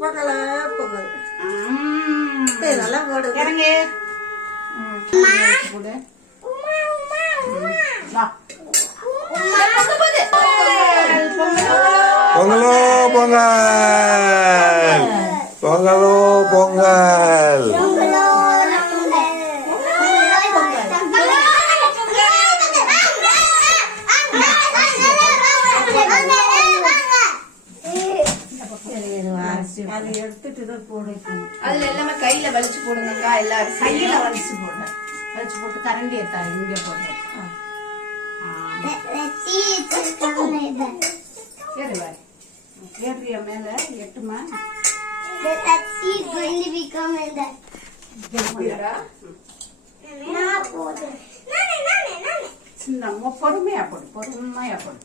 பொங்கல பொங்கல் நல்லா போடு இறங்கு போடு பொங்கலோ பொங்கல் பொங்கலோ பொங்கல் அதை எடுத்துட்டு தான் போடணும். அதுல எல்லாமே கையில வலிச்சு போடுங்கக்கா. எல்லாரும் கையில வலிச்சு போடுறேன். வலிச்சு போட்டு கரண்டி எடுத்தா இங்க போடுறேன். ஏறிய மேல எட்டுமா சின்ன பொறுமையா போடு, பொறுமையா போடு.